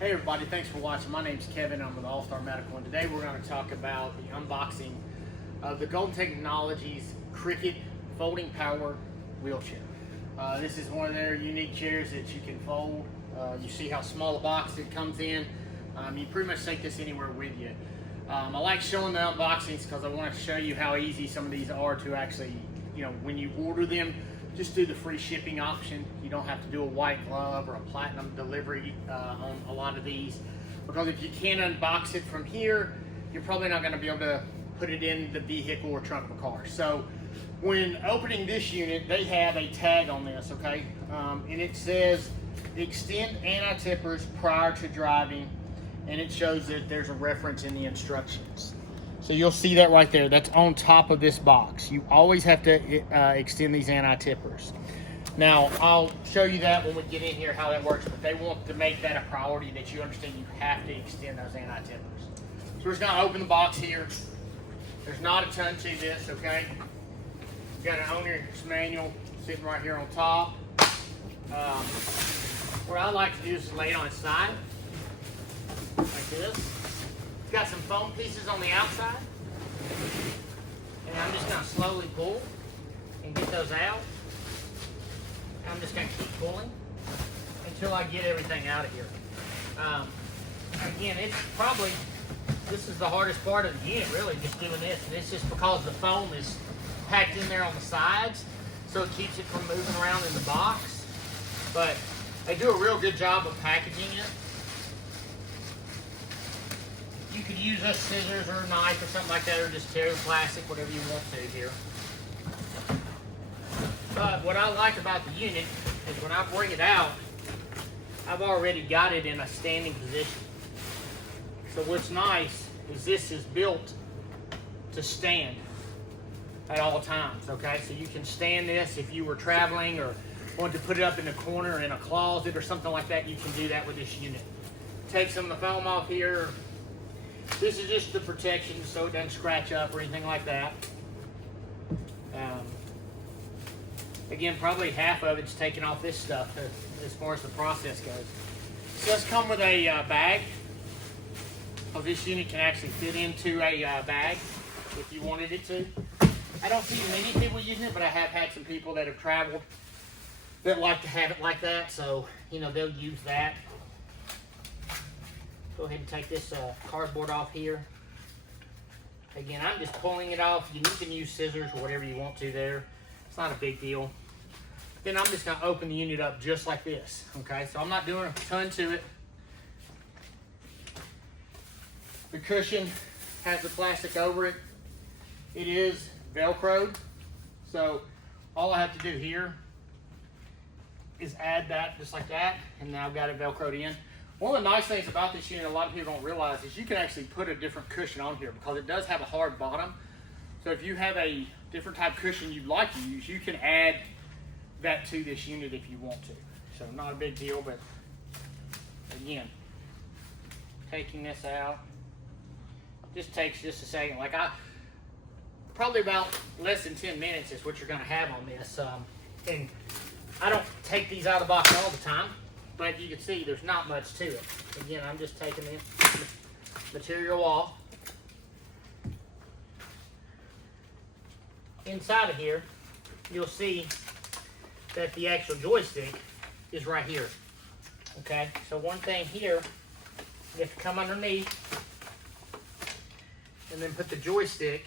Hey everybody, thanks for watching. My name's Kevin. I'm with All Star Medical, and today we're going to talk about the unboxing of the Golden Technologies Cricket Folding Power Wheelchair. This is one of their unique chairs that you can fold. You see how small a box it comes in. You pretty much take this anywhere with you. I like showing the unboxings because I want to show you how easy some of these are to actually, when you order them, just do the free shipping option. You don't have to do a white glove or a platinum delivery on a lot of these, because if you can't unbox it from here, you're probably not going to be able to put it in the vehicle or trunk of a car. So when opening this unit, they have a tag on this, okay? And it says extend anti-tippers prior to driving, and it shows that there's a reference in the instructions. So you'll see that right there. That's on top of this box. You always have to extend these anti-tippers. Now, I'll show you that when we get in here how that works, but they want to make that a priority, that you understand you have to extend those anti-tippers. So we're just gonna open the box here. There's not a ton to this, okay? You've got an owner's manual sitting right here on top. What I like to do is lay it on its side, like this. It's got some foam pieces on the outside, and I'm just going to slowly pull and get those out. And I'm just going to keep pulling until I get everything out of here. Again, this is the hardest part of the unit, really, just doing this. And it's just because the foam is packed in there on the sides, so it keeps it from moving around in the box. But they do a real good job of packaging it. You could use a scissors or a knife or something like that, or just tear the plastic, whatever you want to here. But what I like about the unit is when I bring it out, I've already got it in a standing position. So what's nice is this is built to stand at all times, okay? So you can stand this if you were traveling or wanted to put it up in the corner or in a closet or something like that. You can do that with this unit. Take some of the foam off here. This is just the protection so it doesn't scratch up or anything like that. Again, probably half of it's taken off this stuff as far as the process goes. It does come with a bag. So this unit can actually fit into a bag if you wanted it to. I don't see many people using it, but I have had some people that have traveled that like to have it like that, so they'll use that. Go ahead and take this cardboard off here. Again, I'm just pulling it off. You can use scissors or whatever you want to there. It's not a big deal. Then I'm just gonna open the unit up just like this, okay? So I'm not doing a ton to it. The cushion has the plastic over it. It is Velcroed. So all I have to do here is add that just like that, and now I've got it Velcroed in. One of the nice things about this unit, a lot of people don't realize, is you can actually put a different cushion on here because it does have a hard bottom. So if you have a different type cushion you'd like to use, you can add that to this unit if you want to. So not a big deal, but again, taking this out just takes just a second. Probably about less than 10 minutes is what you're gonna have on this. And I don't take these out of the box all the time, but you can see there's not much to it. Again, I'm just taking the material off. Inside of here, you'll see that the actual joystick is right here. Okay, so one thing here, you have to come underneath and then put the joystick,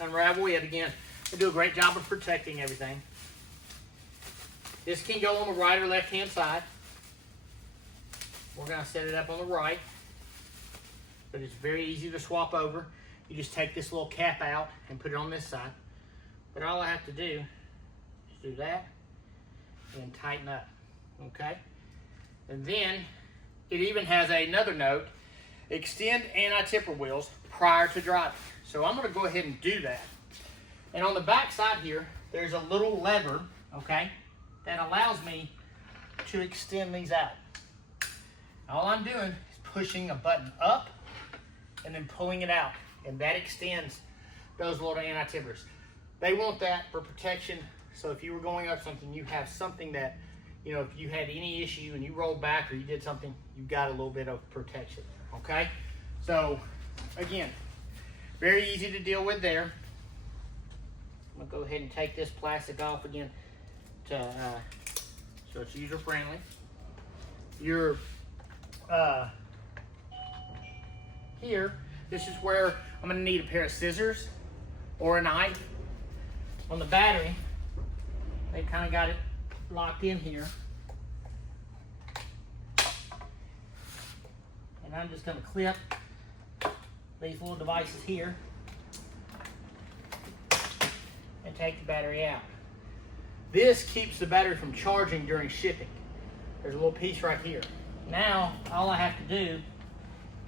unravel it again. They do a great job of protecting everything. This can go on the right or left hand side. We're going to set it up on the right, but it's very easy to swap over. You just take this little cap out and put it on this side. But all I have to do is do that and tighten up, okay? And then it even has another note, extend anti-tipper wheels prior to driving. So I'm going to go ahead and do that. And on the back side here, there's a little lever, okay, that allows me to extend these out. All I'm doing is pushing a button up and then pulling it out, and that extends those little anti-tippers. They want that for protection, so if you were going up something, you have something that you know, if you had any issue and you rolled back or you did something, you got a little bit of protection, okay? So, again, very easy to deal with there. I'm gonna go ahead and take this plastic off again so it's user friendly. Your here, this is where I'm gonna need a pair of scissors or a knife. On the battery, they kind of got it locked in here. And I'm just gonna clip these little devices here and take the battery out. This keeps the battery from charging during shipping. There's a little piece right here. Now, all I have to do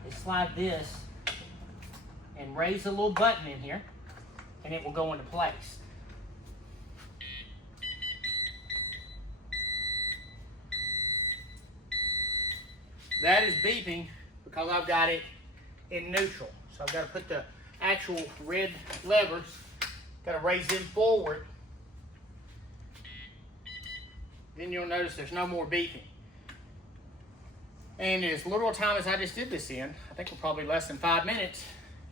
is slide this and raise a little button in here, and it will go into place. That is beeping because I've got it in neutral. So I've got to put the actual red levers, got to raise them forward. Then you'll notice there's no more beeping. And as little time as I just did this in, I think we're probably less than 5 minutes,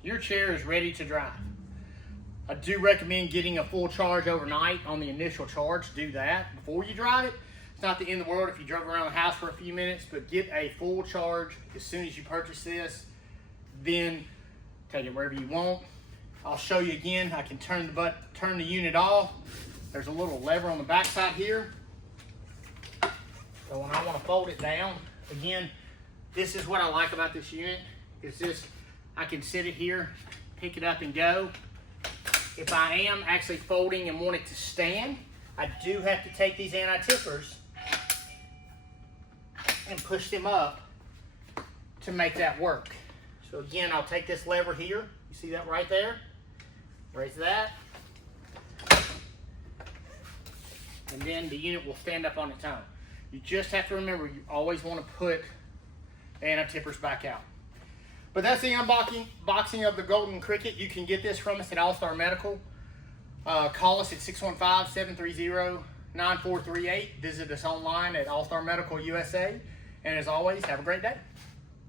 your chair is ready to drive. I do recommend getting a full charge overnight on the initial charge. Do that before you drive it. It's not the end of the world if you drove around the house for a few minutes, but get a full charge as soon as you purchase this. Then take it wherever you want. I'll show you again. I can turn the unit off. There's a little lever on the back side here. So when I want to fold it down, again, this is what I like about this unit. It's just, I can sit it here, pick it up and go. If I am actually folding and want it to stand, I do have to take these anti-tippers and push them up to make that work. So again, I'll take this lever here. You see that right there? Raise that. And then the unit will stand up on its own. You just have to remember, you always want to put the anti-tippers back out. But that's the unboxing of the Golden Cricket. You can get this from us at All Star Medical. Call us at 615-730-9438. Visit us online at All Star Medical USA. And as always, have a great day.